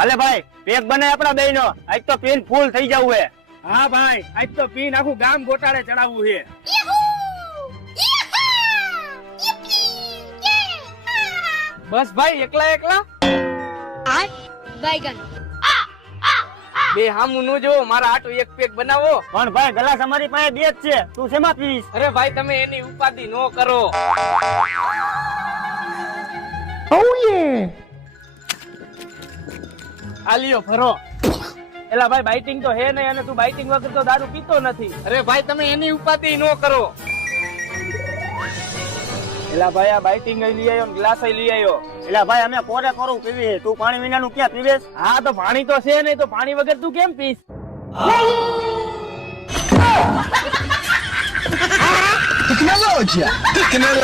હાલે ભાઈ પેક બનાય આપડા બેયનો આજ તો પીન ફૂલ થઈ જવું હે હા ભાઈ આજ તો પીન આખું ગામ ગોટાળે ચડાવવું છે બસ ભાઈ એકલા એકલા बैगन બે હામું નો જો મારા આટો એક પેક બનાવો પણ ભાઈ ગ્લાસ અમારી પાસે બે જ છે તું શેમાં પીશ અરે ભાઈ તમે એની ઉપાધિ નો કરો આલિયો ફરો એલા ભાઈ બાઇટિંગ તો હે નહીં અને તું બાઇટિંગ વગર તો દારૂ પીતો નથી અરે ભાઈ તમે એની ઉપાધિ નો કરો એલા ભાઈ આ બાઇટિંગ લઈ આવ્યો ને ગ્લાસ લઈ આવ્યો એટલે ભાઈ અમે કોરે કોરું પીવી તું પાણી વિનાનું ક્યાં પીવેશ હા તો પાણી તો છે નહીં તો પાણી વગર તું કેમ પીશ Tecnologia! Tecnologia!